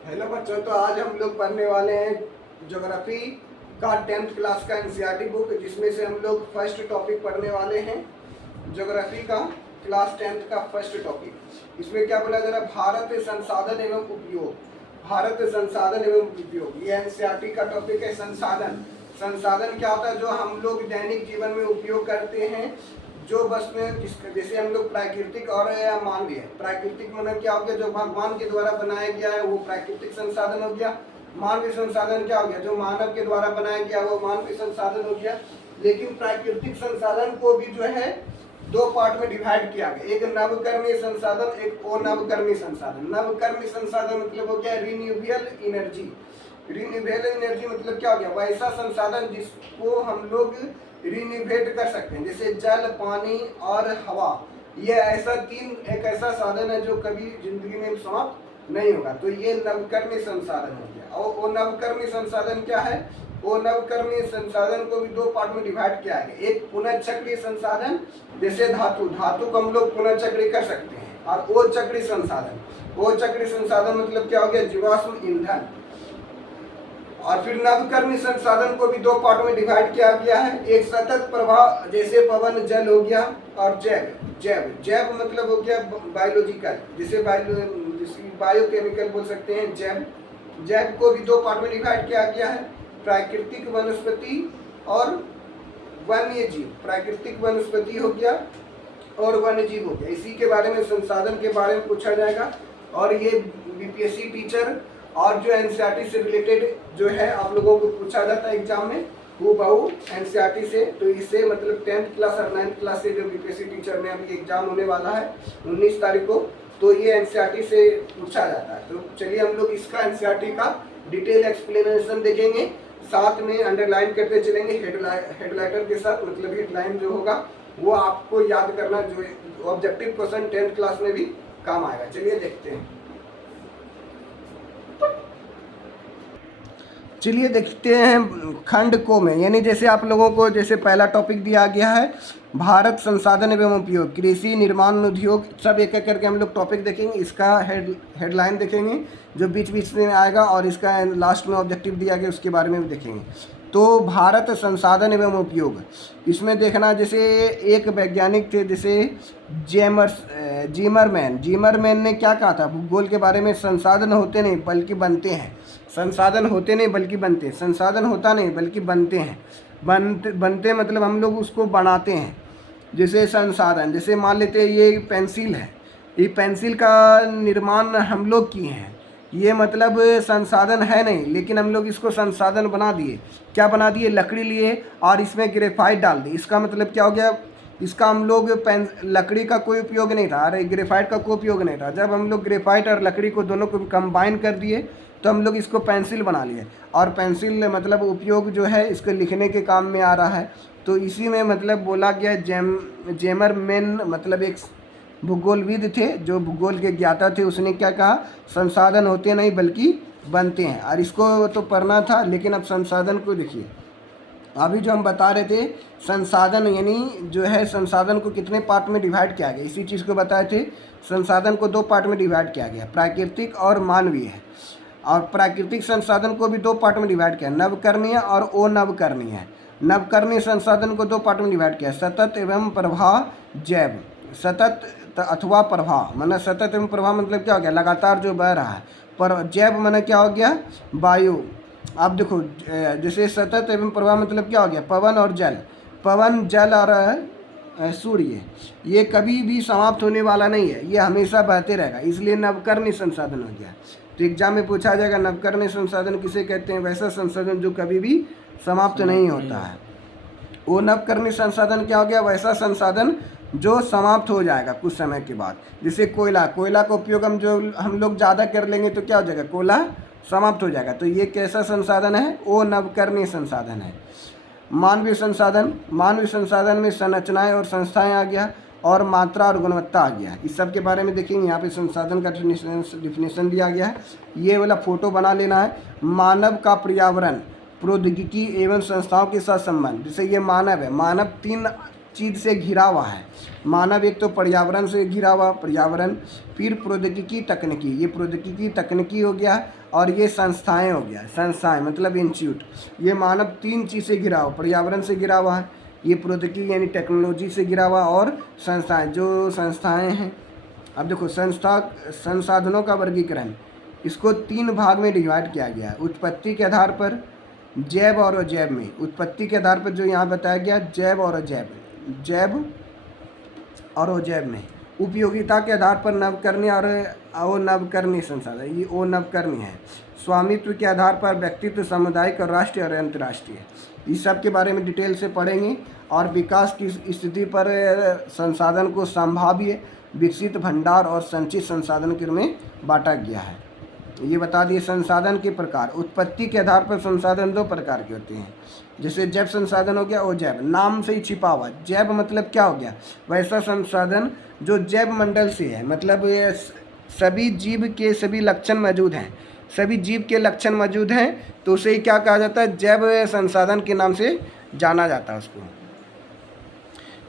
Hello बच्चों, तो आज हम लोग पढ़ने वाले हैं ज्योग्राफी का 10th क्लास का एनसीईआरटी बुक, जिसमें से हम लोग फर्स्ट टॉपिक पढ़ने वाले हैं। ज्योग्राफी का क्लास 10th का फर्स्ट टॉपिक, इसमें क्या बोला जा रहा है? भारत संसाधन एवं उपयोग। भारत संसाधन एवं उपयोग, ये एनसीईआरटी का टॉपिक है। संसाधन, संसाधन क्या होता है? जो हम लोग दैनिक जीवन में उपयोग करते हैं, जो बस में जैसे हम लोग प्राकृतिक और मानवीय। प्राकृतिक मतलब क्या हो गया? जो भगवान के द्वारा बनाया गया है वो प्राकृतिक संसाधन हो गया। मानवीय संसाधन क्या हो गया? जो मानव के द्वारा बनाया गया वो मानवीय संसाधन हो गया। लेकिन प्राकृतिक संसाधन को भी जो है दो पार्ट में डिवाइड किया गया, एक नवकरणीय संसाधन, एक अनवकरणीय संसाधन। नवकरणीय संसाधन मतलब हो गया रिन्यूएबल एनर्जी। रिन्यूएबल एनर्जी मतलब क्या हो गया? वैसा संसाधन जिसको हम लोग रिन्यूएट कर सकते हैं, जैसे जल, पानी और हवा। ये ऐसा एक ऐसा साधन है जो कभी जिंदगी में समाप्त नहीं होगा। तो ये नवकरणीय संसाधन हो गया। और वो नवकरणीय संसाधन क्या है? वो नवकरणीय संसाधन को भी दो पार्ट में डिवाइड किया गया, एक पुनर्चक्रीय संसाधन, जैसे धातु को हम लोग पुनर्चक्रीय कर सकते हैं, और वो चक्रीय संसाधन। वो चक्रीय संसाधन मतलब क्या हो गया? जीवाश्म ईंधन। और फिर नवकरणीय संसाधन को भी दो पार्ट में डिवाइड किया गया है, एक सतत प्रवाह जैसे पवन, जल हो गया, और जैव। जैव मतलब हो गया बायोलॉजिकल, जिसे बायोकेमिकल बोल सकते हैं। जैव को भी दो पार्ट में डिवाइड किया गया है, प्राकृतिक वनस्पति और वन्य जीव। प्राकृतिक वनस्पति हो गया और वन्य जीव हो गया। इसी के बारे में, संसाधन के बारे में पूछा जाएगा। और ये बीपीएससी टीचर और जो एनसीईआरटी से रिलेटेड जो है आप लोगों को पूछा जाता है एग्जाम में, वो बहु एनसीईआरटी से। तो इससे मतलब 10th क्लास और 9th क्लास से जो बीपीएससी टीचर में अभी एग्जाम होने वाला है 19 तारीख को, तो ये एनसीईआरटी से पूछा जाता है। तो चलिए हम लोग इसका एनसीईआरटी का डिटेल एक्सप्लेनेशन देखेंगे, साथ में अंडरलाइन करते चलेंगे हेडलाइटर के साथ। मतलब हेडलाइन जो होगा वो आपको याद करना, जो ऑब्जेक्टिव क्वेश्चन 10th क्लास में भी काम आएगा। चलिए देखते हैं। चलिए देखते हैं खंड को में, यानी जैसे आप लोगों को जैसे पहला टॉपिक दिया गया है भारत संसाधन एवं उपयोग, कृषि, निर्माण, उद्योग, सब एक एक करके हम लोग टॉपिक देखेंगे। इसका हेडलाइन देखेंगे जो बीच बीच में आएगा, और इसका लास्ट में ऑब्जेक्टिव दिया गया उसके बारे में भी देखेंगे। तो भारत संसाधन एवं उपयोग, इसमें देखना जैसे एक वैज्ञानिक थे जैसे जीमरमैन ने क्या कहा था भूगोल के बारे में? संसाधन होते नहीं बल्कि बनते हैं। संसाधन होते नहीं बल्कि बनते हैं। संसाधन होता नहीं बल्कि बनते हैं। बनते मतलब हम लोग उसको बनाते हैं। जैसे संसाधन, जैसे मान लेते हैं ये पेंसिल है, ये पेंसिल का निर्माण हम लोग किए हैं। ये मतलब संसाधन है नहीं, लेकिन हम लोग इसको संसाधन बना दिए। क्या बना दिए? लकड़ी लिए और इसमें ग्रेफाइट डाल दी। इसका मतलब क्या हो गया? इसका हम लोग लकड़ी का कोई उपयोग नहीं था, अरे ग्रेफाइट का कोई उपयोग नहीं था। जब हम लोग ग्रेफाइट और लकड़ी को दोनों को कंबाइन कर दिए तो हम लोग इसको पेंसिल बना लिए। और पेंसिल मतलब उपयोग जो है इसको लिखने के काम में आ रहा है। तो इसी में मतलब बोला गया जेमरमैन मतलब एक भूगोलविद थे, जो भूगोल के ज्ञाता थे। उसने क्या कहा? संसाधन होते नहीं बल्कि बनते हैं। और इसको तो पढ़ना था, लेकिन अब संसाधन को देखिए। अभी जो हम बता रहे थे संसाधन, यानी जो है संसाधन को कितने पार्ट में डिवाइड किया गया, इसी चीज़ को बताए थे। संसाधन को दो पार्ट में डिवाइड किया गया, प्राकृतिक और मानवीय है। और प्राकृतिक संसाधन को भी दो पार्ट में डिवाइड किया, नवकरणीय और अनवकरणीय। नवकरणीय संसाधन को दो पार्ट में डिवाइड किया, सतत एवं प्रवाह, जैव। सतत अथवा प्रवाह माना, सतत एवं प्रवाह मतलब क्या हो गया? लगातार जो बह रहा है। पर जैव माना क्या हो गया? वायु। आप देखो जैसे सतत एवं प्रवाह मतलब क्या हो गया? पवन और जल। पवन, जल और सूर्य, ये कभी भी समाप्त होने वाला नहीं है, ये हमेशा बहते रहेगा, इसलिए नवकरणीय संसाधन हो गया। तो एग्जाम में पूछा जाएगा नवकरणीय संसाधन किसे कहते हैं? वैसा संसाधन जो कभी भी समाप्त नहीं होता है। वो नवकरणीय संसाधन क्या हो गया? वैसा संसाधन जो समाप्त हो जाएगा कुछ समय के बाद। जैसे कोयला का उपयोग हम लोग ज़्यादा कर लेंगे तो क्या हो जाएगा? कोयला समाप्त हो जाएगा। तो ये कैसा संसाधन है? वो नवकरणीय संसाधन है। मानवीय संसाधन में संरचनाएं और संस्थाएं आ गया, और मात्रा और गुणवत्ता आ गया। इस सब के बारे में देखेंगे। यहाँ पे संसाधन का डिफिनेशन दिया गया है, ये वाला फोटो बना लेना है। मानव का पर्यावरण, प्रौद्योगिकी एवं संस्थाओं के साथ संबंध, जैसे ये मानव है। मानव तीन चीज़ से घिरा हुआ है। मानव एक तो पर्यावरण से घिरा हुआ, पर्यावरण, फिर प्रौद्योगिकी तकनीकी, ये प्रौद्योगिकी तकनीकी हो गया, और ये संस्थाएं हो गया, संस्थाएं मतलब इंस्टीट्यूट। ये मानव 3 चीज़ से घिरा हुआ, पर्यावरण से घिरा हुआ है, ये प्रौद्योगिकी यानी टेक्नोलॉजी से घिरा हुआ, और संस्थाएं, जो संस्थाएं हैं। अब देखो संसाधनों का वर्गीकरण, इसको 3 भाग में डिवाइड किया गया है। उत्पत्ति के आधार पर, जैव और अजैव में। उत्पत्ति के आधार पर जो यहाँ बताया गया जैव और अजैव, जैव और अजैव में। उपयोगिता के आधार पर नवकरणीय और अनवकरणीय संसाधन, ये अनवकरणीय है। स्वामित्व के आधार पर व्यक्तित्व, सामुदायिक और राष्ट्रीय और अंतर्राष्ट्रीय, इस सब के बारे में डिटेल से पढ़ेंगे। और विकास की स्थिति पर संसाधन को संभाव्य, विकसित, भंडार और संचित संसाधन के रूप में बांटा गया है। ये बता दिए संसाधन के प्रकार। उत्पत्ति के आधार पर संसाधन 2 प्रकार के होते हैं, जैसे जैव संसाधन हो गया और जैव, नाम से ही छिपा हुआ। जैव मतलब क्या हो गया, वैसा संसाधन जो जैव मंडल से है, मतलब ये सभी जीव के सभी लक्षण मौजूद हैं, सभी जीव के लक्षण मौजूद हैं, तो उसे क्या कहा जाता है, जैव संसाधन के नाम से जाना जाता है उसको।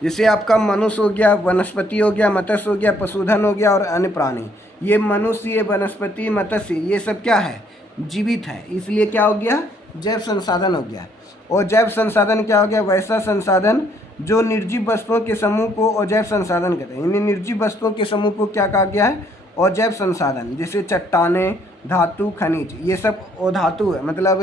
जैसे आपका मनुष्य हो गया, वनस्पति हो गया, मत्स्य हो गया, पशुधन हो गया और अन्य प्राणी। ये मनुष्य, ये वनस्पति, मत्स्य, ये सब क्या है, जीवित है, इसलिए क्या हो गया, जैव संसाधन हो गया। और जैव संसाधन क्या हो गया, वैसा संसाधन जो निर्जीव वस्तुओं के समूह को अजैव संसाधन कहते हैं। इन्हें निर्जीव वस्तुओं के समूह को क्या कहा गया है, अजैव संसाधन। जैसे चट्टानें, धातु, खनिज, ये सब अधातु है, मतलब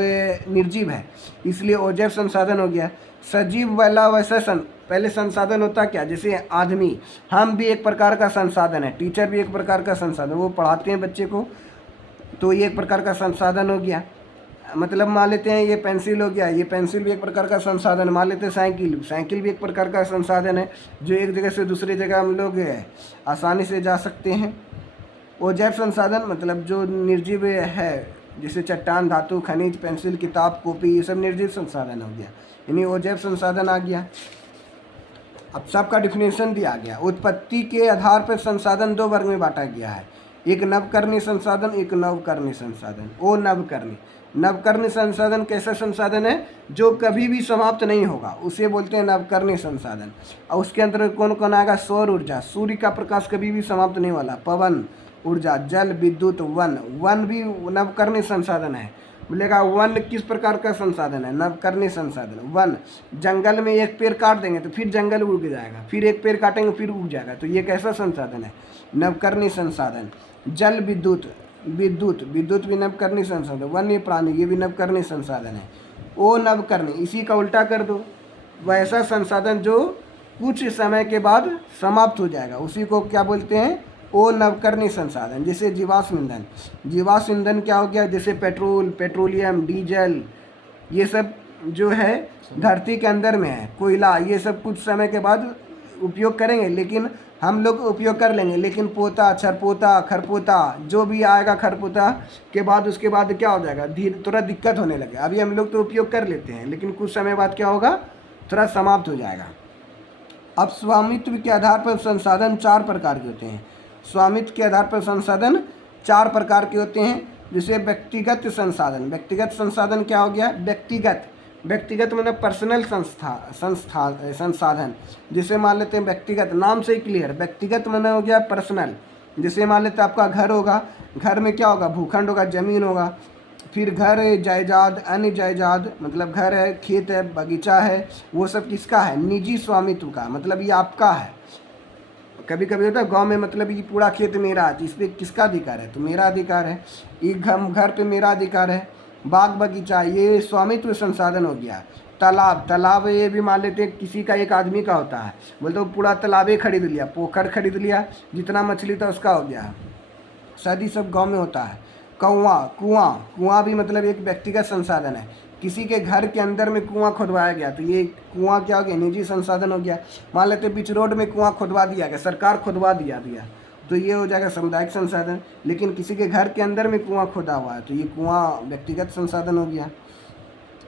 निर्जीव है, इसलिए अजैव संसाधन हो गया। सजीव वाला वैसा पहले संसाधन होता क्या, जैसे आदमी, हम भी एक प्रकार का संसाधन है, टीचर भी एक प्रकार का संसाधन, वो पढ़ाते हैं बच्चे को, तो ये एक प्रकार का संसाधन हो गया। मतलब मान लेते हैं ये पेंसिल हो गया, ये पेंसिल भी एक प्रकार का संसाधन। मान लेते हैं साइकिल, साइकिल भी एक प्रकार का संसाधन है, जो एक जगह से दूसरी जगह हम लोग आसानी से जा सकते हैं। और जैव संसाधन मतलब जो निर्जीव है, जैसे चट्टान, धातु, खनिज, पेंसिल, किताब, कॉपी, ये सब निर्जीव संसाधन हो गया, यानी वो जैव संसाधन आ गया। अब सबका डिफिनेशन दिया गया। उत्पत्ति के आधार पर संसाधन 2 वर्ग में बांटा गया है, एक नवकरणीय संसाधन, एक नवकरणीय संसाधन। ओ नवकरणीय, नवकरणीय संसाधन कैसा संसाधन है, जो कभी भी समाप्त नहीं होगा, उसे बोलते हैं नवकरणीय संसाधन। और उसके अंतर्गत कौन कौन आएगा, सौर ऊर्जा, सूर्य का प्रकाश कभी भी समाप्त नहीं वाला, पवन ऊर्जा, जल, विद्युत, वन, वन भी नवकरणीय संसाधन है। बोलेगा वन किस प्रकार का संसाधन है, नवकरणीय संसाधन। वन, जंगल में एक पेड़ काट देंगे तो फिर जंगल उग जाएगा, फिर एक पेड़ काटेंगे फिर उग जाएगा, तो ये कैसा संसाधन है, नवकरणीय संसाधन। जल, विद्युत, विद्युत, विद्युत भी नवकरणीय संसाधन। वन्य प्राणी, ये भी नवकरणीय संसाधन है। ओ नवकरणीय, इसी का उल्टा कर दो, वैसा संसाधन जो कुछ समय के बाद समाप्त हो जाएगा, उसी को क्या बोलते हैं, ओ नवकरणीय संसाधन। जैसे जीवाश्म ईंधन, जीवाश्म ईंधन क्या हो गया, जैसे पेट्रोल, पेट्रोलियम, डीजल, ये सब जो है धरती के अंदर में है, कोयला, ये सब कुछ समय के बाद उपयोग करेंगे, लेकिन हम लोग उपयोग कर लेंगे, लेकिन पोता, छरपोता, खरपोता, जो भी आएगा खरपोता के बाद, उसके बाद क्या हो जाएगा, थोड़ा दिक्कत होने लगे। अभी हम लोग तो उपयोग कर लेते हैं, लेकिन कुछ समय बाद क्या होगा, थोड़ा समाप्त हो जाएगा। अब स्वामित्व के आधार पर संसाधन 4 प्रकार के होते हैं। स्वामित्व के आधार पर संसाधन 4 प्रकार के होते हैं। जैसे व्यक्तिगत संसाधन, व्यक्तिगत संसाधन क्या हो गया, व्यक्तिगत, व्यक्तिगत मतलब पर्सनल संसाधन। जैसे मान लेते हैं व्यक्तिगत, नाम से ही क्लियर, व्यक्तिगत मतलब हो गया पर्सनल। जैसे मान लेते हैं आपका घर होगा, घर में क्या होगा, भूखंड होगा, जमीन होगा, फिर घर, जायदाद, अन्य जायदाद, मतलब घर है, खेत है, बगीचा है, वो सब किसका है, निजी स्वामित्व का, मतलब ये आपका है। कभी कभी होता है गांव में, मतलब ये पूरा खेत मेरा है, इस पर किसका अधिकार है, तो मेरा अधिकार है। ये घर पे मेरा अधिकार है। बाग बगीचा, ये स्वामित्व संसाधन हो गया। तालाब, तालाब ये भी मान लेते हैं किसी का, एक आदमी का होता है, बोलते वो पूरा तालाबे खरीद लिया, पोखर खरीद लिया, जितना मछली था उसका हो गया। शायद ये सब गाँव में होता है। कुआं, कुआं भी मतलब एक व्यक्तिगत संसाधन है, किसी के घर के अंदर में कुआं खुदवाया गया, तो ये कुआं क्या हो गया, निजी संसाधन हो गया। मान लेते बीच रोड में कुआं खुदवा दिया गया, सरकार खुदवा दिया, तो ये हो जाएगा सामुदायिक संसाधन। लेकिन किसी के घर के अंदर में कुआं खुदा हुआ है, तो ये कुआं व्यक्तिगत संसाधन हो गया,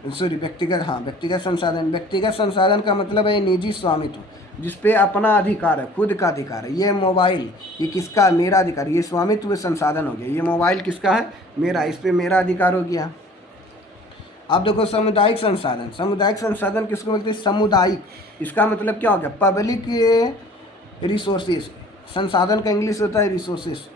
सॉरी व्यक्तिगत, हाँ व्यक्तिगत संसाधन। व्यक्तिगत संसाधन का मतलब है निजी स्वामित्व, जिसपे अपना अधिकार है, खुद का अधिकार है। ये मोबाइल, ये किसका, मेरा अधिकार, ये स्वामित्व संसाधन हो गया। ये मोबाइल किसका है, मेरा, इस पर मेरा अधिकार हो गया। अब देखो सामुदायिक संसाधन, सामुदायिक संसाधन किसको बोलते हैं? सामुदायिक, इसका मतलब क्या हो गया? पब्लिक रिसोर्सेस, संसाधन का इंग्लिश होता है रिसोर्सेस,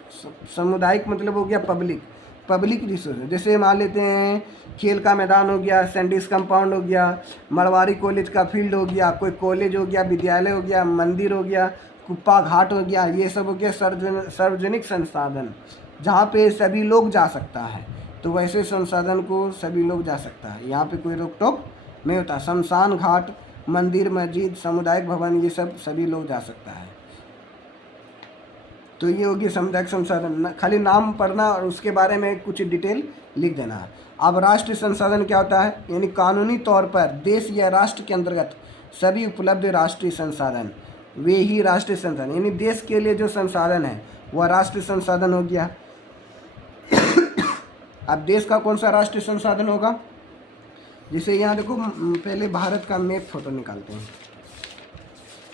सामुदायिक मतलब हो गया पब्लिक, पब्लिक रिसोर्स। जैसे मान लेते हैं खेल का मैदान हो गया, सैंडिस कंपाउंड हो गया, मरवारी कॉलेज का फील्ड हो गया, कोई कॉलेज हो गया, विद्यालय हो गया, मंदिर हो गया, कुप्पा घाट हो गया, ये सब हो गया सार्वजनिक संसाधन जहाँ पे सभी लोग जा सकता है। तो वैसे संसाधन को सभी लोग जा सकता है, यहाँ पे कोई रोक टोक नहीं होता। शमशान घाट, मंदिर, मस्जिद, सामुदायिक भवन, ये सब सभी लोग जा सकता है। तो ये होगी सामुदायिक संसाधन, खाली नाम पढ़ना और उसके बारे में कुछ डिटेल लिख देना है। अब राष्ट्रीय संसाधन क्या होता है? यानी कानूनी तौर पर देश या राष्ट्र के अंतर्गत सभी उपलब्ध राष्ट्रीय संसाधन, वे ही राष्ट्रीय संसाधन, यानी देश के लिए जो संसाधन है वह राष्ट्रीय संसाधन हो गया। अब देश का कौन सा राष्ट्रीय संसाधन होगा? जैसे यहाँ देखो, पहले भारत का मैप फोटो निकालते हैं,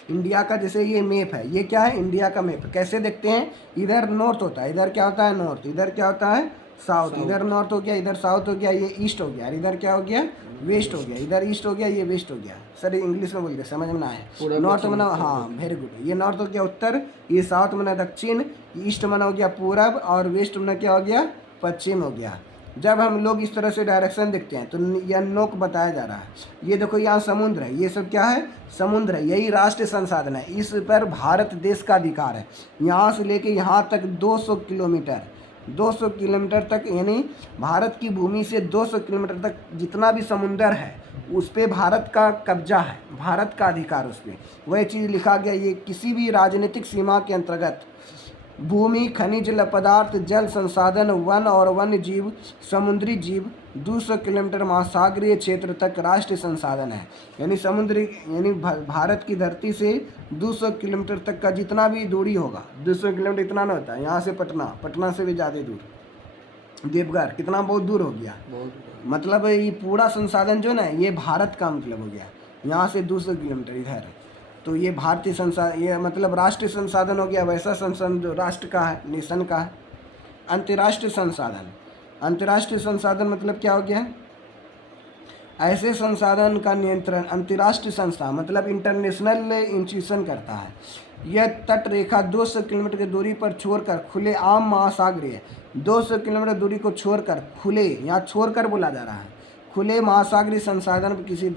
इंडिया का। जैसे ये मैप है, ये क्या है? इंडिया का मैप। कैसे देखते हैं? इधर नॉर्थ होता है, इधर क्या होता है? नॉर्थ। इधर क्या होता है? साउथ। इधर नॉर्थ हो गया, इधर साउथ हो गया, ये ईस्ट हो गया, इधर क्या हो गया? वेस्ट हो गया। इधर ईस्ट हो गया, ये वेस्ट हो गया। सर इंग्लिश में बोलते समझ में ना आए। नॉर्थ मना, हाँ वेरी गुड, ये नॉर्थ हो गया उत्तर, ये साउथ मना दक्षिण, ईस्ट मना हो गया पूरब, और वेस्ट मना क्या हो गया? पश्चिम हो गया। जब हम लोग इस तरह से डायरेक्शन देखते हैं तो यह नोक बताया जा रहा है। ये देखो यहाँ समुद्र है, ये सब क्या है? समुद्र है, यही राष्ट्रीय संसाधन है। इस पर भारत देश का अधिकार है। यहाँ से लेके यहाँ तक 200 किलोमीटर, 200 किलोमीटर तक, यानी भारत की भूमि से 200 किलोमीटर तक जितना भी समुंदर है उस पर भारत का कब्जा है, भारत का अधिकार उस पर। वही चीज़ लिखा गया, ये किसी भी राजनीतिक सीमा के अंतर्गत भूमि, खनिज पदार्थ, जल संसाधन, वन और वन्य जीव, समुद्री जीव 200 किलोमीटर महासागरीय क्षेत्र तक राष्ट्रीय संसाधन है। यानी समुद्री, यानी भारत की धरती से 200 किलोमीटर तक का जितना भी दूरी होगा, 200 किलोमीटर इतना ना होता है, यहाँ से पटना, पटना से भी ज़्यादा दूर, देवघर कितना बहुत दूर हो गया, मतलब ये पूरा संसाधन जो ना ये भारत का मतलब हो गया। यहाँ से 200 किलोमीटर इधर, तो ये भारतीय संसाधन, ये मतलब राष्ट्रीय संसाधन हो गया। वैसा संसाधन जो राष्ट्र का है, नेशन का है। अंतर्राष्ट्रीय संसाधन, अंतर्राष्ट्रीय संसाधन मतलब क्या हो गया? ऐसे संसाधन का नियंत्रण अंतर्राष्ट्रीय संस्था मतलब इंटरनेशनल इंस्टीट्यूशन करता है। यह तट रेखा 200 किलोमीटर की दूरी पर छोड़कर खुले आम महासागरीय, 200 किलोमीटर दूरी को छोड़कर खुले, यहाँ छोड़कर बोला जा रहा है, खुले महासागरीय संसाधन पर किसी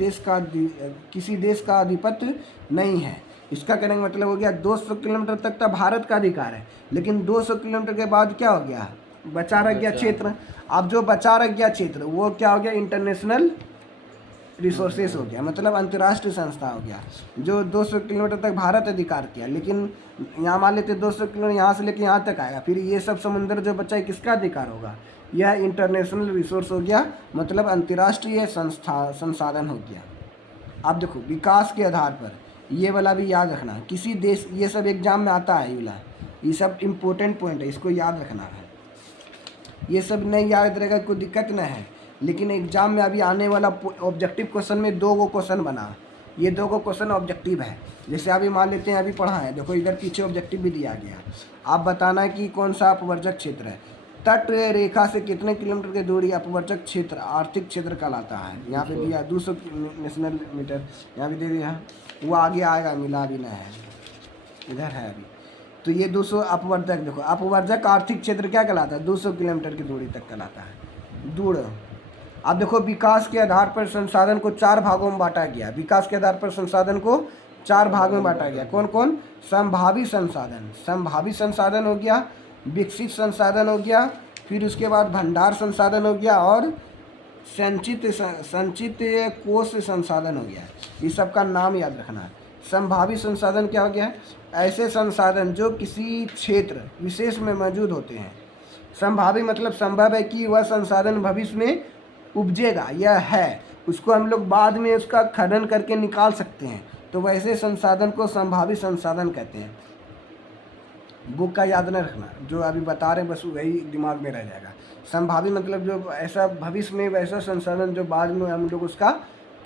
देश का आधिपत्य नहीं है। इसका कहने का मतलब हो गया 200 किलोमीटर तक तो भारत का अधिकार है, लेकिन 200 किलोमीटर के बाद क्या हो गया? बचा रह गया क्षेत्र। अब जो बचा रह गया क्षेत्र वो क्या हो गया? इंटरनेशनल रिसोर्सेस हो गया, मतलब अंतर्राष्ट्रीय संस्था हो गया, जो 200 किलोमीटर तक भारत अधिकार किया। लेकिन यहाँ मान लेते 200 किलोमीटर यहाँ से लेकर यहाँ तक आएगा, फिर ये सब समुद्र जो बचा है किसका अधिकार होगा? यह इंटरनेशनल रिसोर्स हो गया, मतलब अंतर्राष्ट्रीय संसाधन हो गया। अब देखो विकास के आधार पर, ये वाला भी याद रखना, किसी देश, ये सब एग्जाम में आता है, ये वाला, ये सब इम्पोर्टेंट पॉइंट है, इसको याद रखना है। ये सब नहीं याद रहेगा कोई दिक्कत नहीं है, लेकिन एग्जाम में अभी आने वाला ऑब्जेक्टिव क्वेश्चन में 2 क्वेश्चन बना, ये 2 क्वेश्चन ऑब्जेक्टिव है। जैसे अभी मान लेते हैं, अभी पढ़ा है, देखो इधर पीछे ऑब्जेक्टिव भी दिया गया, आप बताना है कि कौन सा अपवर्जक क्षेत्र है। तट रेखा से कितने किलोमीटर की दूरी अपवर्जक क्षेत्र, आर्थिक क्षेत्र कहलाता है। यहाँ पे दिया 200 नेशनल मीटर, यहाँ भी दे दिया, वो आगे आएगा, मिला भी नहीं है, इधर है अभी। तो ये 200 अपवर्जक, देखो अपवर्जक आर्थिक क्षेत्र क्या कहलाता है? 200 किलोमीटर की दूरी तक कहलाता है, दूर। अब देखो विकास के आधार पर संसाधन को 4 भागों में बांटा गया, विकास के आधार पर संसाधन को 4 भाग में बांटा गया। कौन कौन? संभावी संसाधन, संभावी संसाधन हो गया, विकसित संसाधन हो गया, फिर उसके बाद भंडार संसाधन हो गया, और संचित कोष संसाधन हो गया। इस सब का नाम याद रखना है। संभावी संसाधन क्या हो गया? ऐसे संसाधन जो किसी क्षेत्र विशेष में मौजूद होते हैं। संभावी मतलब संभव है कि वह संसाधन भविष्य में उपजेगा, यह है, उसको हम लोग बाद में उसका खनन करके निकाल सकते हैं, तो वैसे संसाधन को संभावी संसाधन कहते हैं। बुक का याद न रखना, जो अभी बता रहे बस वही दिमाग में रह जाएगा। संभावी मतलब जो ऐसा भविष्य में वैसा संसाधन जो बाद में हम लोग उसका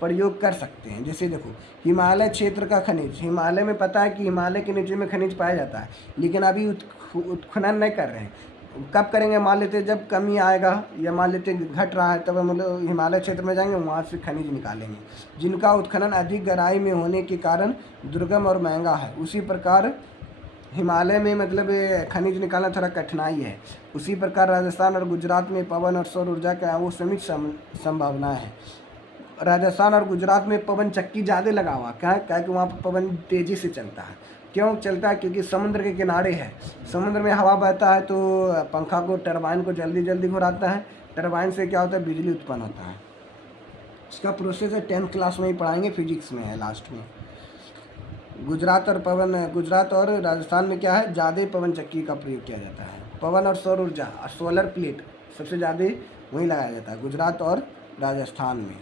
प्रयोग कर सकते हैं। जैसे देखो हिमालय क्षेत्र का खनिज, हिमालय में पता है कि हिमालय के नीचे में खनिज पाया जाता है, लेकिन अभी उत्खनन नहीं कर रहे हैं, कब करेंगे, मान लेते जब कमी आएगा या मान लेते घट रहा है, तब हम लोग हिमालय क्षेत्र में जाएंगे, वहाँ से खनिज निकालेंगे जिनका उत्खनन अधिक गहराई में होने के कारण दुर्गम और महंगा है। उसी प्रकार हिमालय में मतलब खनिज निकालना थोड़ा कठिनाई है। उसी प्रकार राजस्थान और गुजरात में पवन और सौर ऊर्जा का वो सीमित संभावना है। राजस्थान और गुजरात में पवन चक्की ज़्यादा लगा हुआ, क्या कि वहाँ पर पवन तेज़ी से चलता है। क्यों चलता है? क्योंकि समुद्र के किनारे है, समुद्र में हवा बहता है तो पंखा को, टरबाइन को जल्दी जल्दी घुराता है। टरबाइन से क्या होता है? बिजली उत्पन्न होता है। इसका प्रोसेस है 10th क्लास में ही पढ़ाएंगे, फिजिक्स में है लास्ट में। गुजरात और राजस्थान में क्या है? ज़्यादा पवन चक्की का प्रयोग किया जाता है। पवन और सौर ऊर्जा, सोलर प्लेट सबसे ज़्यादा वहीं लगाया जाता है, गुजरात और राजस्थान में।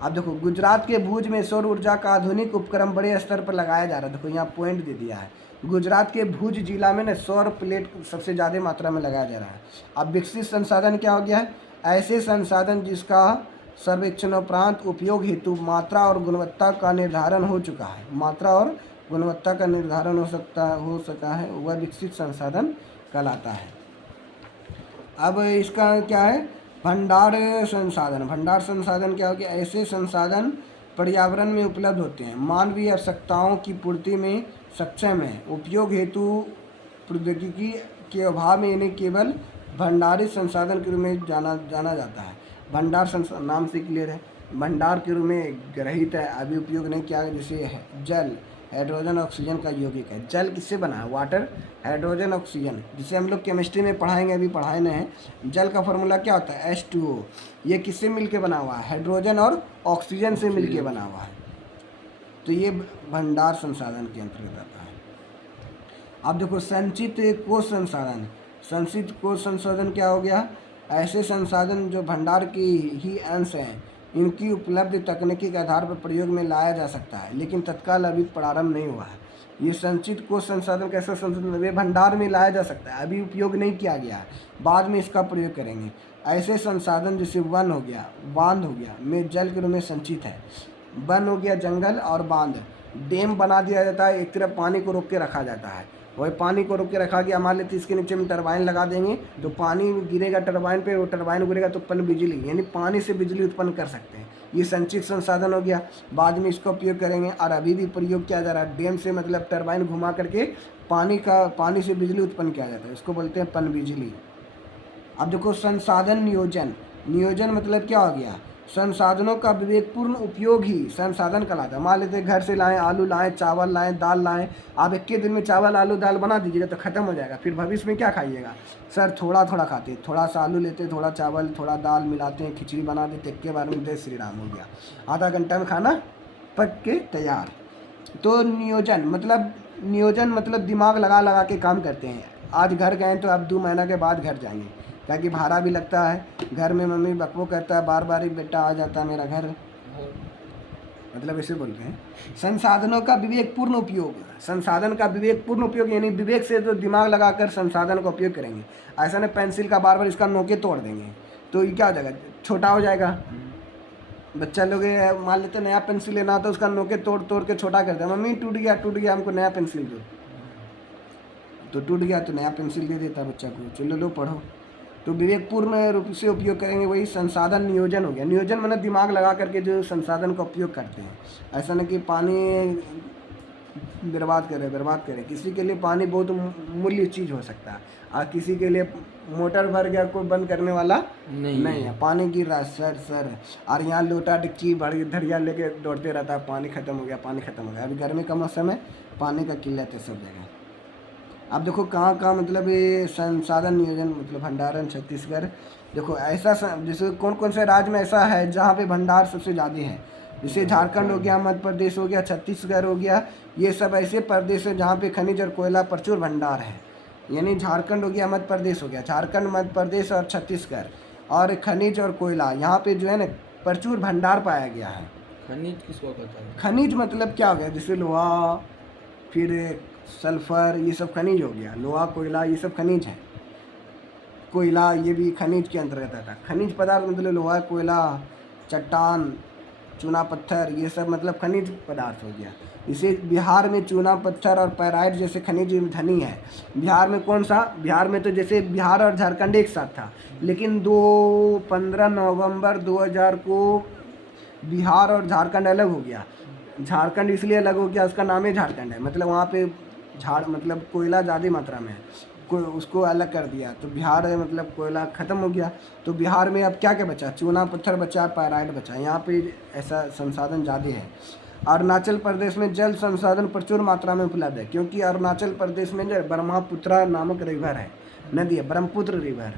अब देखो गुजरात के भुज में सौर ऊर्जा का आधुनिक उपक्रम बड़े स्तर पर लगाया जा रहा है। देखो यहाँ पॉइंट दे दिया है, गुजरात के भुज जिला में ना सौर प्लेट सबसे ज़्यादा मात्रा में लगाया जा रहा है। अब विकसित संसाधन क्या हो गया है? ऐसे संसाधन जिसका सर्वेक्षणोपरांत उपयोग हेतु मात्रा और गुणवत्ता का निर्धारण हो चुका है। मात्रा और गुणवत्ता का निर्धारण हो सका है, वह विकसित संसाधन कहलाता है। अब इसका क्या है? भंडार संसाधन। भंडार संसाधन क्या हो गया? ऐसे संसाधन पर्यावरण में उपलब्ध होते हैं, मानवीय आवश्यकताओं की पूर्ति में सक्षम है, उपयोग हेतु प्रौद्योगिकी के अभाव में इन्हें केवल भंडारित संसाधन के रूप में जाना जाता है। भंडार संसाधन नाम से क्लियर है, भंडार के रूप में ग्रहित है, अभी उपयोग नहीं किया। जैसे जल, हाइड्रोजन ऑक्सीजन का यौगिक है। जल किससे बना है? वाटर, हाइड्रोजन ऑक्सीजन, जिसे हम लोग केमिस्ट्री में पढ़ाएंगे, अभी पढ़ाए नहीं हैं। जल का फॉर्मूला क्या होता है? H2O। ये किससे मिलके बना हुआ है? हाइड्रोजन और ऑक्सीजन से मिलके बना हुआ है। तो ये भंडार संसाधन के अंतर्गत आता है। अब देखो संचित कोश संसाधन। संचित कोश संसाधन क्या हो गया? ऐसे संसाधन जो भंडार की ही अंश हैं, इनकी उपलब्ध तकनीकी के आधार पर प्रयोग में लाया जा सकता है, लेकिन तत्काल अभी प्रारंभ नहीं हुआ है। ये संचित कोश संसाधन कैसा संसाधन? वे भंडार में लाया जा सकता है, अभी उपयोग नहीं किया गया है, बाद में इसका प्रयोग करेंगे। ऐसे संसाधन जैसे वन हो गया, बांध हो गया, में जल के रूप में संचित है। वन हो गया जंगल, और बांध, डैम बना दिया जाता है, एक तरफ पानी को रोक के रखा जाता है। वही पानी को रोक के रखा गया, मान लेते इसके नीचे में टरबाइन लगा देंगे तो पानी गिरेगा टरबाइन पे, वो टरबाइन गिरेगा तो उत्पन्न बिजली, यानी पानी से बिजली उत्पन्न कर सकते हैं। ये संचित संसाधन हो गया, बाद में इसका उपयोग करेंगे। और अभी भी प्रयोग किया जा रहा है, डैम से मतलब टरबाइन घुमा करके पानी से बिजली उत्पन्न किया जाता है, इसको बोलते हैं पन बिजली। अब देखो संसाधन नियोजन। नियोजन मतलब क्या हो गया? संसाधनों का विवेकपूर्ण उपयोग ही संसाधन कहलाता है। मान लेते घर से लाएं, आलू लाएं, चावल लाएं, दाल लाएं, आप 21 दिन में चावल आलू दाल बना दीजिएगा तो ख़त्म हो जाएगा, फिर भविष्य में क्या खाइएगा? सर थोड़ा थोड़ा खाते, थोड़ा सा आलू लेते, थोड़ा चावल, थोड़ा दाल मिलाते हैं, खिचड़ी बना देते, एक के बार में जय श्री राम हो गया, आधा घंटा में खाना पक के तैयार। तो नियोजन मतलब दिमाग लगा के काम करते हैं। आज घर गए तो अब 2 महीना के बाद घर जाएंगे, ताकि भाड़ा भी लगता है, घर में मम्मी बकबो करता है, बार बार ही बेटा आ जाता है मेरा घर, मतलब ऐसे बोलते हैं। संसाधनों का विवेकपूर्ण उपयोग। संसाधन का विवेकपूर्ण उपयोग यानी विवेक से जो दिमाग लगाकर संसाधन का उपयोग करेंगे। ऐसा नहीं पेंसिल का बार बार इसका नोके तोड़ देंगे तो ये क्या हो जाएगा? छोटा हो जाएगा। बच्चा लोग मान लेते नया पेंसिल लेना तो उसका नोके तोड़ के छोटा करते हैं, मम्मी टूट गया हमको नया पेंसिल दो, तो टूट गया तो नया पेंसिल दे देता बच्चा को, चलो लो पढ़ो। तो विवेकपूर्ण रूप से उपयोग करेंगे, वही संसाधन नियोजन हो गया। नियोजन मतलब दिमाग लगा करके जो संसाधन का उपयोग करते हैं। ऐसा नहीं कि पानी बर्बाद करें। किसी के लिए पानी बहुत मूल्य चीज़ हो सकता है, और किसी के लिए मोटर भर गया कोई बंद करने वाला नहीं है। पानी गिर रहा है सर, और यहाँ लोटा डिक्ची भर धरिया लेके दौड़ते रहता है, पानी खत्म हो गया। अभी गर्मी का मौसम है, पानी का किल्लत है सब जगह। अब देखो कहाँ मतलब ये संसाधन नियोजन मतलब भंडारण। छत्तीसगढ़ देखो ऐसा जैसे कौन से राज्य में ऐसा है जहाँ पे भंडार सबसे ज़्यादा है? जैसे झारखंड हो गया, मध्य प्रदेश हो गया, छत्तीसगढ़ हो गया, ये सब ऐसे प्रदेश है जहाँ पे खनिज और कोयला प्रचुर भंडार है। यानी झारखंड हो गया, मध्य प्रदेश हो गया, झारखंड, मध्य प्रदेश और छत्तीसगढ़, और खनिज और कोयला यहाँ पे जो है ना प्रचुर भंडार पाया गया है। खनिज किसको कहते हैं? खनिज मतलब क्या हो गया? जैसे लोहा, फिर सल्फर, ये सब खनिज हो गया। लोहा, कोयला, ये सब खनिज है। कोयला ये भी खनिज के अंतर्गत आता है। खनिज पदार्थ मतलब लोहा, कोयला, चट्टान, चूना पत्थर, ये सब मतलब खनिज पदार्थ हो गया। इसे बिहार में चूना पत्थर और पैराइट जैसे खनिज धनी है। बिहार में कौन सा? बिहार में तो जैसे बिहार और झारखंड एक साथ था, लेकिन 15 नवंबर 2000 को बिहार और झारखंड अलग हो गया। झारखंड इसलिए अलग हो गया, उसका नाम ही झारखंड है, मतलब वहाँ पे मतलब कोयला ज़्यादा मात्रा में है, उसको अलग कर दिया, तो बिहार है मतलब कोयला ख़त्म हो गया। तो बिहार में अब क्या क्या बचा? चूना पत्थर बचा, पैराइट बचा, यहाँ पे ऐसा संसाधन ज़्यादा है। अरुणाचल प्रदेश में जल संसाधन प्रचुर मात्रा में उपलब्ध है, क्योंकि अरुणाचल प्रदेश में जो ब्रह्मपुत्रा नामक रिवर है, नदी है, ब्रह्मपुत्र रिवर।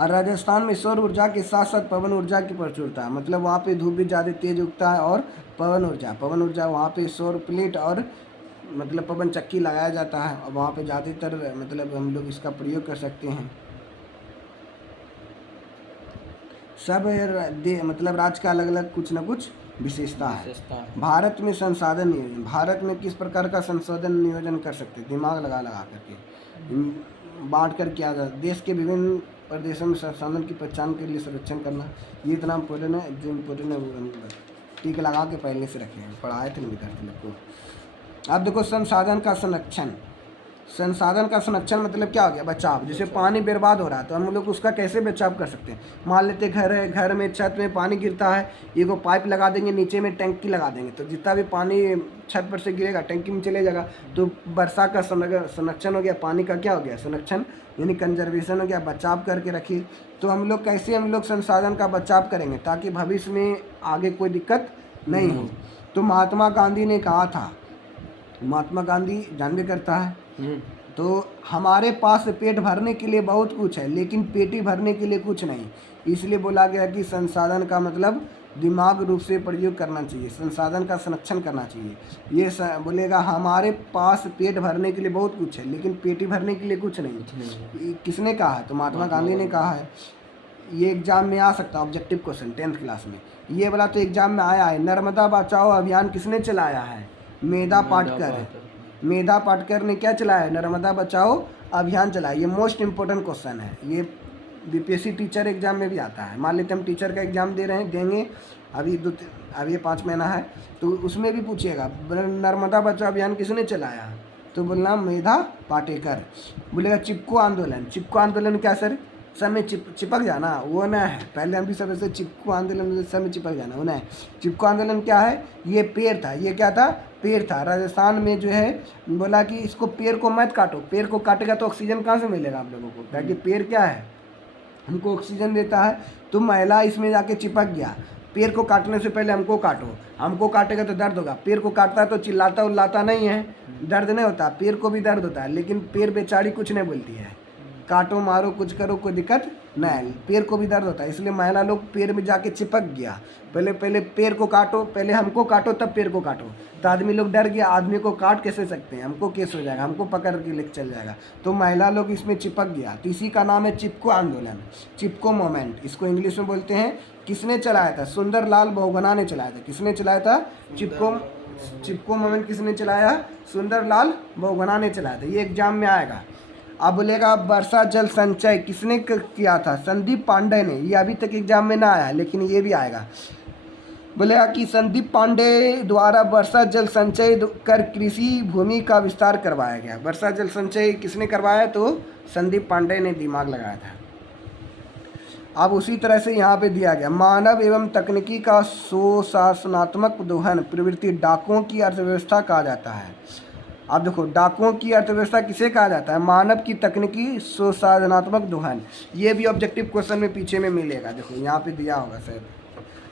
और राजस्थान में सौर ऊर्जा के साथ साथ पवन ऊर्जा की प्रचुरता है, मतलब वहाँ पे धूप भी ज़्यादा तेज उगता है। और पवन ऊर्जा वहाँ पे सौर प्लेट और मतलब पवन चक्की लगाया जाता है, और वहाँ पे ज़्यादातर मतलब हम लोग इसका प्रयोग कर सकते हैं। सब मतलब राज्य का अलग अलग कुछ न कुछ विशेषता है। भारत में संसाधन नियोजन, भारत में किस प्रकार का संसाधन नियोजन कर सकते हैं? दिमाग लगा करके बांट कर किया जाता है। देश के विभिन्न प्रदेशों में संसाधन की पहचान के लिए संरक्षण करना, ये इतना इम्पोर्टेंट है, जो इम्पोर्टेंट है टीक लगा के पहले से रखे हैं, पढ़ाए थे विद्यार्थी लोग को। अब देखो संसाधन का संरक्षण, संसाधन का संरक्षण मतलब क्या हो गया? बचाव। जैसे पानी बर्बाद हो रहा है तो हम लोग उसका कैसे बचाव कर सकते हैं? मान लेते घर है, घर में छत में पानी गिरता है, एगो पाइप लगा देंगे, नीचे में टंकी लगा देंगे, तो जितना भी पानी छत पर से गिरेगा टंकी में चले जाएगा। तो वर्षा का संरक्षण हो गया, पानी का क्या हो गया? संरक्षण, यानी कंजर्वेशन हो गया, बचाव करके रखिए। तो हम लोग कैसे हम लोग संसाधन का बचाव करेंगे ताकि भविष्य में आगे कोई दिक्कत नहीं हो? तो महात्मा गांधी ने कहा था, महात्मा गांधी जानबे करता है, तो हमारे पास पेट भरने के लिए बहुत कुछ है, लेकिन पेटी भरने के लिए कुछ नहीं। इसलिए बोला गया कि संसाधन का मतलब दिमाग रूप से प्रयोग करना चाहिए, संसाधन का संरक्षण करना चाहिए। ये बोलेगा हमारे पास पेट भरने के लिए बहुत कुछ है, लेकिन पेटी भरने के लिए कुछ नहीं। किसने कहा है? तो महात्मा गांधी ने कहा है। ये एग्जाम में आ सकता है, ऑब्जेक्टिव क्वेश्चन 10th क्लास में। ये वाला तो एग्जाम में आया है। नर्मदा बचाओ अभियान किसने चलाया है? मेधा पाटकर। मेधा पाटकर ने क्या चलाया है? नर्मदा बचाओ अभियान चलाया। ये मोस्ट इम्पोर्टेंट क्वेश्चन है, ये बीपीएससी टीचर एग्जाम में भी आता है। मान लेते हम टीचर का एग्जाम दे रहे हैं, देंगे अभी ये 5 महीना है, तो उसमें भी पूछिएगा नर्मदा बचाओ अभियान किसने चलाया? तो बोलना मेधा पाटेकर। बोलेगा चिपको आंदोलन, चिपको आंदोलन क्या सर? सब में चिपक जाना, वो ना है। पहले हम भी सब ऐसे चिपको आंदोलन सब में चिपक जाना, वो ना है। चिपको आंदोलन क्या है? ये पेड़ था, ये क्या था? पेड़ था। राजस्थान में जो है बोला कि इसको पेड़ को मत काटो, पेड़ को काटेगा तो ऑक्सीजन कहाँ से मिलेगा आप लोगों को? ताकि पेड़ क्या है? हमको ऑक्सीजन देता है। तो महिला इसमें जाके चिपक गया, पेड़ को काटने से पहले हमको काटो, हमको काटेगा तो दर्द होगा। पेड़ को काटता है तो चिल्लाता उल्लाता नहीं है, दर्द नहीं होता। पेड़ को भी दर्द होता है, लेकिन पेड़ बेचारी कुछ नहीं बोलती है, काटो मारो कुछ करो कोई दिक्कत नहीं, पेड़ को भी दर्द होता है। इसलिए महिला लोग पेड़ में जाके चिपक गया। पहले पेड़ को काटो, पहले हमको काटो तब पेड़ को काटो। तो आदमी लोग डर गया, आदमी को काट कैसे सकते हैं, हमको केस हो जाएगा, हमको पकड़ के लेके चल जाएगा। तो महिला लोग इसमें चिपक गया, तो इसी का नाम है चिपको आंदोलन, चिपको मोमेंट। इसको इंग्लिश में बोलते हैं। किसने चलाया था? सुंदरलाल बहुगुणा ने चलाया था। किसने चलाया था? चिपको मोमेंट किसने चलाया? सुंदरलाल बहुगुणा ने चलाया था। ये एग्जाम में आएगा। अब बोलेगा वर्षा जल संचय किसने किया था? संदीप पांडे ने। ये अभी तक एग्जाम में ना आया, लेकिन ये भी आएगा। बोलेगा कि संदीप पांडे द्वारा वर्षा जल संचय कर कृषि भूमि का विस्तार करवाया गया। वर्षा जल संचय किसने करवाया? तो संदीप पांडे ने दिमाग लगाया था। अब उसी तरह से यहाँ पे दिया गया मानव एवं तकनीकी का स्वशासनात्मक दोहन प्रवृत्ति डाकुओं की अर्थव्यवस्था कहा जाता है। अब देखो डाकुओं की अर्थव्यवस्था किसे कहा जाता है? मानव की तकनीकी स्वसाधनात्मक दोहन। ये भी ऑब्जेक्टिव क्वेश्चन में पीछे में मिलेगा, देखो यहाँ पे दिया होगा सर।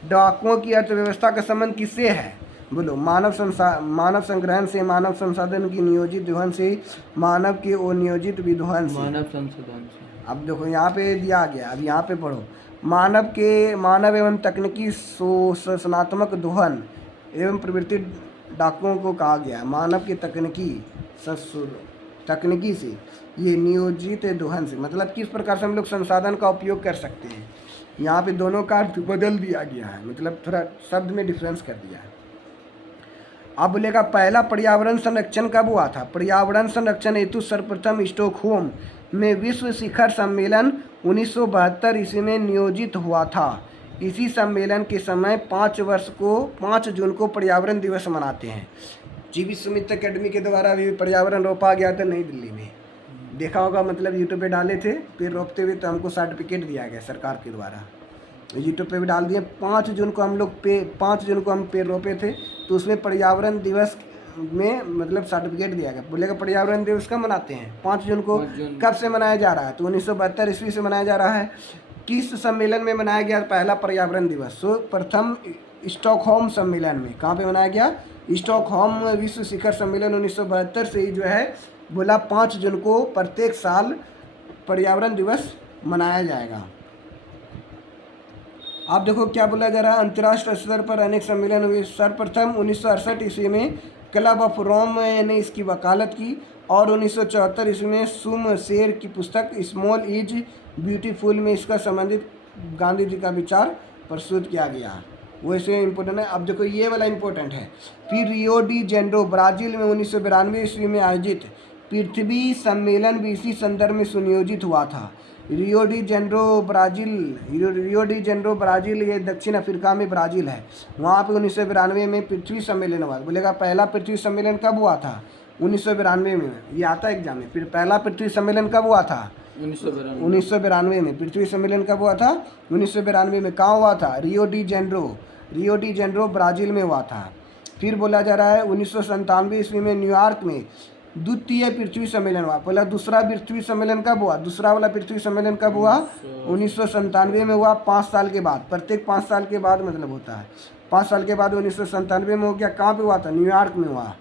डाकुओं की अर्थव्यवस्था का संबंध किससे है? बोलो मानव संग्रहण से, मानव संसाधन की नियोजित दोहन से, मानव के अनियोजित विदोहन से। मानव संसाधन से। अब देखो यहाँ पे दिया गया, अब यहाँ पे पढ़ो। मानव एवं तकनीकी शोषणात्मक दोहन एवं प्रवृत्ति डाकुओं को कहा गया। मानव के तकनीकी से, ये नियोजित दोहन से, मतलब किस प्रकार से हम लोग संसाधन का उपयोग कर सकते हैं। यहाँ पे दोनों का अर्थ बदल दिया गया है, मतलब थोड़ा शब्द में डिफरेंस कर दिया है। अब बोलेगा पहला पर्यावरण संरक्षण कब हुआ था? पर्यावरण संरक्षण हेतु सर्वप्रथम स्टॉकहोम में विश्व शिखर सम्मेलन 1972 ईस्वी में नियोजित हुआ था। इसी सम्मेलन के समय 5 जून को पर्यावरण दिवस मनाते हैं। जीवी सुमित अकेडमी के द्वारा भी पर्यावरण रोपा गया था नई दिल्ली में, देखा होगा, मतलब यूट्यूब पे डाले थे, पेड़ रोपते हुए, तो हमको सर्टिफिकेट दिया गया सरकार के द्वारा, यूट्यूब पे भी डाल दिए। 5 जून को हम पेड़ रोपे थे, तो उसमें पर्यावरण दिवस में मतलब सर्टिफिकेट दिया गया। बोलेगा पर्यावरण दिवस कब मनाते हैं? 5 जून को। 5 जून। कब से मनाया जा रहा है? तो 1972 ईस्वी से मनाया जा रहा है। किस सम्मेलन में मनाया गया पहला पर्यावरण दिवस? तो प्रथम स्टॉकहोम सम्मेलन में। कहाँ पे मनाया गया? स्टॉकहोम विश्व शिखर सम्मेलन 1972 से ही जो है बोला 5 जून को प्रत्येक साल पर्यावरण दिवस मनाया जाएगा। आप देखो क्या बोला जा रहा है, अंतर्राष्ट्रीय स्तर पर अनेक सम्मेलन हुए। सर्वप्रथम 1968 ईस्वी में क्लब ऑफ रोम ने इसकी वकालत की और 1974 ईस्वी में सुम शेर की पुस्तक स्मॉल इज ब्यूटीफुल में इसका संबंधित गांधी जी का विचार प्रस्तुत किया गया। वैसे इम्पोर्टेंट है। अब देखो ये वाला इम्पोर्टेंट है। फिर रियो डी जेनेरो ब्राज़ील में 1992 ईस्वी में आयोजित पृथ्वी सम्मेलन भी इसी संदर्भ में सुनियोजित हुआ था। रियो डी जेनेरो ब्राज़ील ये दक्षिण अफ्रीका में ब्राज़ील है। वहाँ पे 1992 में पृथ्वी सम्मेलन हुआ। बोलेगा पहला पृथ्वी सम्मेलन कब हुआ था? 1992 में। ये आता है एग्जाम में। फिर पहला पृथ्वी सम्मेलन कब हुआ था? 1992 में। पृथ्वी सम्मेलन कब हुआ था? 1992 में। कहाँ हुआ था? रियो डी जेनेरो ब्राज़ील में हुआ था। फिर बोला जा रहा है 1997 ईस्वी में न्यूयॉर्क में द्वितीय पृथ्वी सम्मेलन हुआ। पहला दूसरा पृथ्वी सम्मेलन कब हुआ? दूसरा वाला पृथ्वी सम्मेलन कब हुआ? 1997 में हुआ। 5 साल के बाद, प्रत्येक 5 साल के बाद मतलब होता है। 5 साल के बाद 1997 में हो गया। कहाँ पे हुआ था? न्यूयॉर्क में हुआ।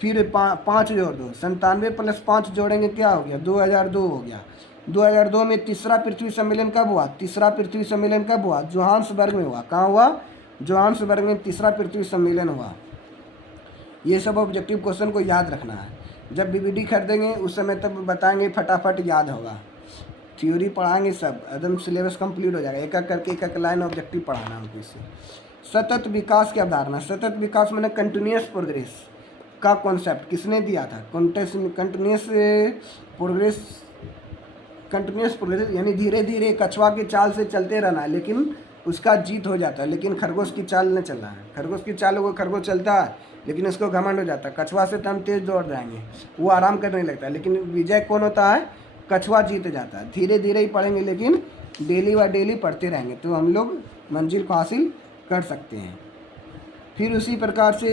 फिर 5 जोड़ दो, 97 + 5 जोड़ेंगे क्या हो गया? 2002 हो गया। 2002 में तीसरा पृथ्वी सम्मेलन कब हुआ? तीसरा पृथ्वी सम्मेलन कब हुआ? जोहान्सबर्ग में हुआ। कहाँ हुआ? जोहान्सबर्ग में तीसरा पृथ्वी सम्मेलन हुआ। ये सब ऑब्जेक्टिव क्वेश्चन को याद रखना है। जब बीबीडी खरीदेंगे उस समय तब बताएंगे, फटाफट याद होगा। थ्योरी पढ़ाएंगे सब, एकदम सिलेबस कंप्लीट हो जाएगा। एक एक करके एक एक ऑब्जेक्टिव पढ़ाना हमको इससे। सतत विकास की अवधारणा। सतत विकास मैंने कंटिन्यूस प्रोग्रेस का कॉन्सेप्ट किसने दिया था? कंटिन्यूस प्रोग्रेस यानी धीरे धीरे कछुआ की चाल से चलते रहना है, लेकिन उसका जीत हो जाता है। लेकिन खरगोश की चाल न चलना है। खरगोश की चाल वो खरगोश चलता है, लेकिन उसको घमंड हो जाता है। कछुआ से तो हम तेज दौड़ जाएंगे, वो आराम करने लगता है। लेकिन विजय कौन होता है? कछुआ जीत जाता है। धीरे धीरे ही पढ़ेंगे, लेकिन डेली व डेली पढ़ते रहेंगे तो हम लोग मंजिल को हासिल कर सकते हैं। फिर उसी प्रकार से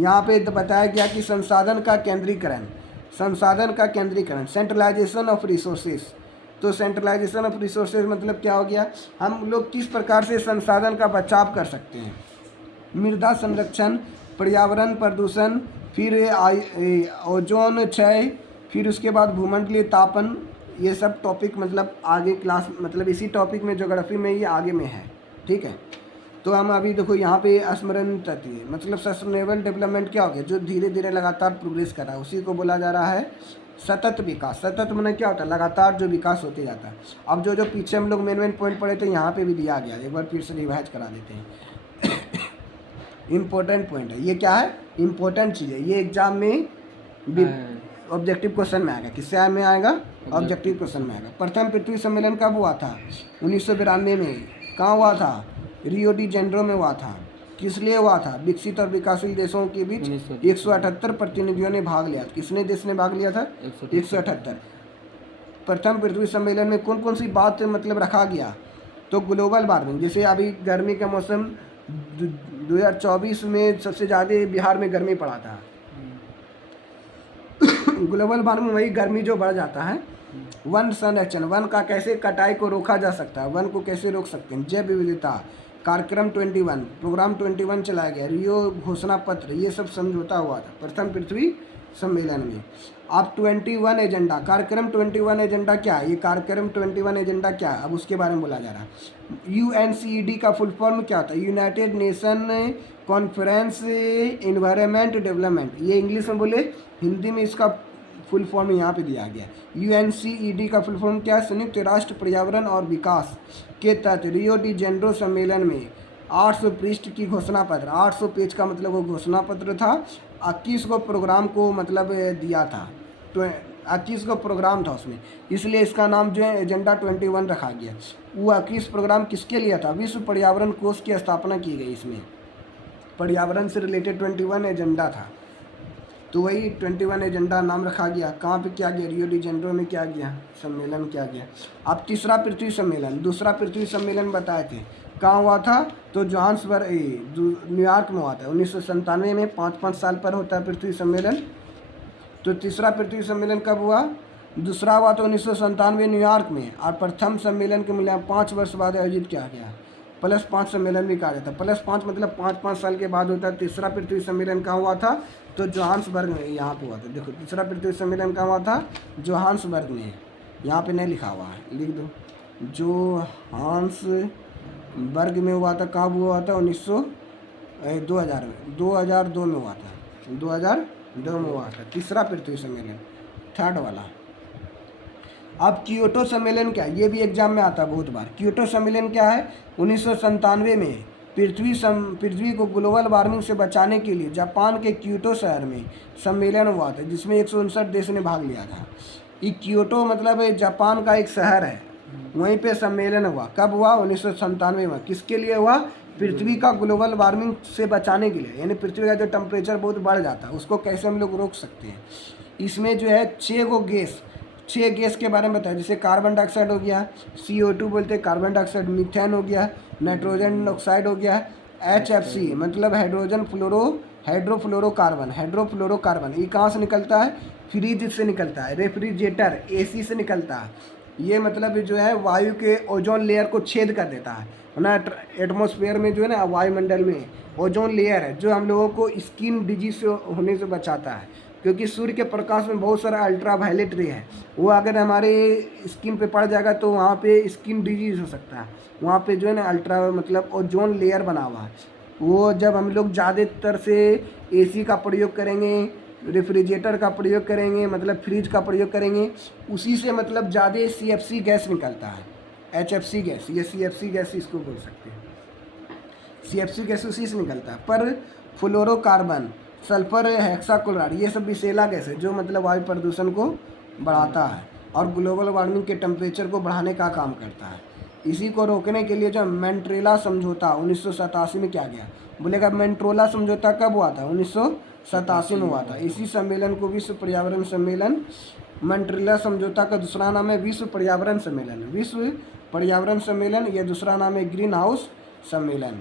यहाँ पे बताया गया कि संसाधन का केंद्रीकरण, सेंट्रलाइजेशन ऑफ रिसोर्सेज। तो सेंट्रलाइजेशन ऑफ रिसोर्सेज मतलब क्या हो गया? हम लोग किस प्रकार से संसाधन का बचाव कर सकते हैं। मृदा संरक्षण, पर्यावरण प्रदूषण, फिर ओजोन क्षय, फिर उसके बाद भूमंडलीय तापन। ये सब टॉपिक मतलब आगे क्लास मतलब इसी टॉपिक में ज्योग्राफी में ये आगे में है। ठीक है, तो हम अभी देखो यहाँ पे स्मरण तत्व मतलब सस्टेनेबल डेवलपमेंट क्या हो गया? जो धीरे धीरे लगातार प्रोग्रेस कर रहा है, उसी को बोला जा रहा है सतत विकास। सतत माने क्या होता है? लगातार जो विकास होते जाता है। अब जो पीछे हम लोग मेन पॉइंट पढ़े थे यहाँ पे भी दिया गया, एक बार फिर से रिवाइज करा देते हैं। इम्पोर्टेंट पॉइंट है ये। क्या है? इम्पोर्टेंट चीज़ है ये। एग्जाम में ऑब्जेक्टिव क्वेश्चन में आएगा। किससे में आएगा? ऑब्जेक्टिव क्वेश्चन में आएगा। प्रथम पृथ्वी सम्मेलन कब हुआ था? 1992 में। कहाँ हुआ था? रियो डी जेनेरो में हुआ था। किस लिए हुआ था? विकसित और विकासशील देशों के बीच 178 प्रतिनिधियों ने भाग लिया। किसने देश ने भाग लिया था? 178। प्रथम पृथ्वी सम्मेलन में कौन कौन सी बात मतलब रखा गया? तो ग्लोबल वार्मिंग, जैसे अभी गर्मी का मौसम 2024 में सबसे ज़्यादा बिहार में गर्मी पड़ा था। ग्लोबल वार्मिंग वही गर्मी जो बढ़ जाता है। वन संरक्षण, वन का कैसे कटाई को रोका जा सकता है, वन को कैसे रोक सकते हैं। जैव विविधता, कार्यक्रम 21, प्रोग्राम 21 चलाया गया। रियो घोषणा पत्र, ये सब समझौता हुआ था प्रथम पृथ्वी सम्मेलन में। अब 21 एजेंडा, कार्यक्रम 21 एजेंडा क्या है? ये कार्यक्रम 21 एजेंडा क्या है? अब उसके बारे में बोला जा रहा है। UNCED का फुल फॉर्म क्या होता है? United nation conference environment development. ये इंग्लिश में बोले, हिंदी में इसका फुल फॉर्म यहाँ पे दिया गया। UNCED का फुल फॉर्म क्या है? संयुक्त राष्ट्र पर्यावरण और विकास के तहत रियो डी जेनेरो सम्मेलन में 800 पृष्ठ की घोषणा पत्र, 800 पेज का मतलब वो घोषणा पत्र था। 21 को प्रोग्राम को मतलब दिया था। तो 21 का प्रोग्राम था उसमें, इसलिए इसका नाम जो है एजेंडा 21 रखा गया। वो 21 प्रोग्राम किसके लिए था? विश्व पर्यावरण कोष की स्थापना की गई। इसमें पर्यावरण से रिलेटेड 21 एजेंडा था, तो वही 21 एजेंडा नाम रखा गया। कहाँ पे किया गया? रियो डी जेनेरो में क्या गया? सम्मेलन किया गया। अब तीसरा पृथ्वी सम्मेलन, दूसरा पृथ्वी सम्मेलन बताए थे कहाँ हुआ था? तो जोहान्सबर्ग न्यूयॉर्क में हुआ था 1997 में। 5-5 साल पर होता है पृथ्वी सम्मेलन। तो तीसरा पृथ्वी सम्मेलन कब हुआ? दूसरा हुआ तो 1997 न्यूयॉर्क में, और प्रथम सम्मेलन के मिला 5 वर्ष बाद आयोजित किया गया। +5 सम्मेलन भी कहा जाता है। +5 मतलब 5-5 साल के बाद होता है। तीसरा पृथ्वी सम्मेलन कहाँ हुआ था? तो जोहान्सबर्ग में, यहाँ पे हुआ था। देखो तीसरा पृथ्वी सम्मेलन कहाँ हुआ था? जोहान्सबर्ग में। यहाँ पे नहीं लिखा हुआ है, लिख दो। जोहान्सबर्ग में हुआ था। कब हुआ था? 2002 में हुआ था। 2002 में हुआ था तीसरा पृथ्वी सम्मेलन, थर्ड वाला। अब क्योटो सम्मेलन क्या है? ये भी एग्जाम में आता है बहुत बार। क्योटो सम्मेलन क्या है? 1997 में पृथ्वी को ग्लोबल वार्मिंग से बचाने के लिए जापान के क्योटो शहर में सम्मेलन हुआ था, जिसमें 159 देशों ने भाग लिया था। ये क्योटो मतलब जापान का एक शहर है, वहीं पे सम्मेलन हुआ। कब हुआ? 1997 में। किसके लिए हुआ? पृथ्वी का ग्लोबल वार्मिंग से बचाने के लिए, यानी पृथ्वी का जो टेम्परेचर बहुत बढ़ जाता है उसको कैसे हम लोग रोक सकते हैं। इसमें जो है 6 गैस के बारे में बताया, जैसे कार्बन डाइऑक्साइड हो गया, CO2 बोलते हैं कार्बन डाइऑक्साइड, मीथेन हो गया, नाइट्रोजन ऑक्साइड हो गया, HFC मतलब हाइड्रोफ्लोरोकार्बन। ये कहाँ से निकलता है? फ्रिज से निकलता है, रेफ्रिजरेटर, AC से निकलता है। ये मतलब जो है वायु के ओजोन लेयर को छेद कर देता है ना, एटमॉस्फेयर में जो है ना, वायुमंडल में ओजोन लेयर है जो हम लोगों को स्किन डिजीज से होने से बचाता है, क्योंकि सूर्य के प्रकाश में बहुत सारा अल्ट्रा वायलेट रे है, वो अगर हमारे स्किन पे पड़ जाएगा तो वहाँ पे स्किन डिजीज हो सकता है। वहाँ पे जो है ना अल्ट्रा मतलब ओजोन लेयर बना हुआ है। वो जब हम लोग ज़्यादातर से AC का प्रयोग करेंगे, रेफ्रिजरेटर का प्रयोग करेंगे, मतलब फ्रिज का प्रयोग करेंगे, उसी से मतलब ज़्यादा CFC गैस निकलता है, HFC गैस, ये CFC गैस इसको बोल सकते हैं। CFC गैस उसी से निकलता है। पर फ्लोरोकार्बन, सल्फर हेक्साक्लोराइड, ये सब विषैला गैस है जो मतलब वायु प्रदूषण को बढ़ाता है और ग्लोबल वार्मिंग के टेम्परेचर को बढ़ाने का काम करता है। इसी को रोकने के लिए जो मॉन्ट्रियल समझौता 1987 में किया गया। बोलेगा मॉन्ट्रियल समझौता कब हुआ था? 1987 में हुआ था। इसी सम्मेलन को विश्व पर्यावरण सम्मेलन, मॉन्ट्रियल समझौता का दूसरा नाम है विश्व पर्यावरण सम्मेलन। विश्व पर्यावरण सम्मेलन, यह दूसरा नाम है ग्रीन हाउस सम्मेलन।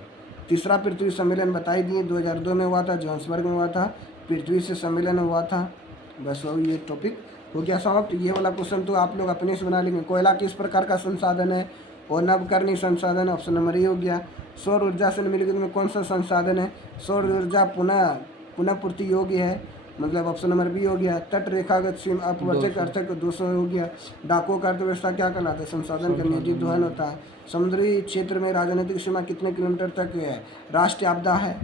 तीसरा पृथ्वी सम्मेलन बताई दिए, 2002 में हुआ था, जोहान्सबर्ग में हुआ था, पृथ्वी से सम्मेलन हुआ था। बस वो ये टॉपिक हो गया समाप्त। ये वाला क्वेश्चन तो आप लोग अपने से बना लेंगे। कोयला किस प्रकार का संसाधन है? और नवकरणीय संसाधन, ऑप्शन नंबर ए हो गया। सौर ऊर्जा से निम्नलिखित में कौन सा संसाधन है? सौर ऊर्जा पुनः पूर्ति योग्य है, मतलब ऑप्शन नंबर बी हो गया। तट रेखागत सीमा अपवर्तक अर्थक 200 हो गया। डाकों का अर्थव्यवस्था क्या कहलाता है? संसाधन का नियोजित दोहन होता है। समुद्री क्षेत्र में राजनीतिक सीमा कितने किलोमीटर तक है? राष्ट्रीय आपदा है,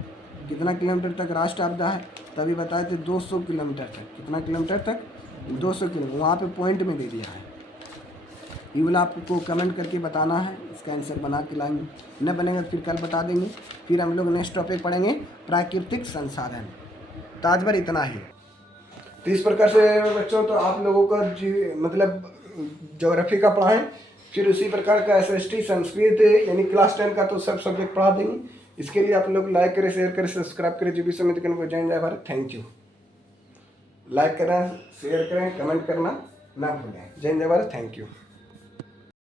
कितना किलोमीटर तक राष्ट्रीय आपदा है? तभी बताए थे 200 किलोमीटर तक। कितना किलोमीटर तक? 200 किलोमीटर। वहाँ पे पॉइंट में दे दिया है। ये वाला आपको कमेंट करके बताना है, इसका आंसर बना के लाएंगे। न बनेगा फिर कल बता देंगे। फिर हम लोग नेक्स्ट टॉपिक पढ़ेंगे प्राकृतिक संसाधन। तो आज भर इतना ही। तो इस प्रकार से बच्चों तो आप लोगों का मतलब ज्योग्राफी का पढ़ाएं, फिर उसी प्रकार का SST संस्कृत यानी क्लास 10 का तो सब सब्जेक्ट पढ़ा देंगे। इसके लिए आप लोग लाइक करें, शेयर करें, सब्सक्राइब करें। जो भी समिति जय जय भारत। Thank you. लाइक करें, शेयर करें, कमेंट करना ना भूलें। जय जय भारत। Thank you.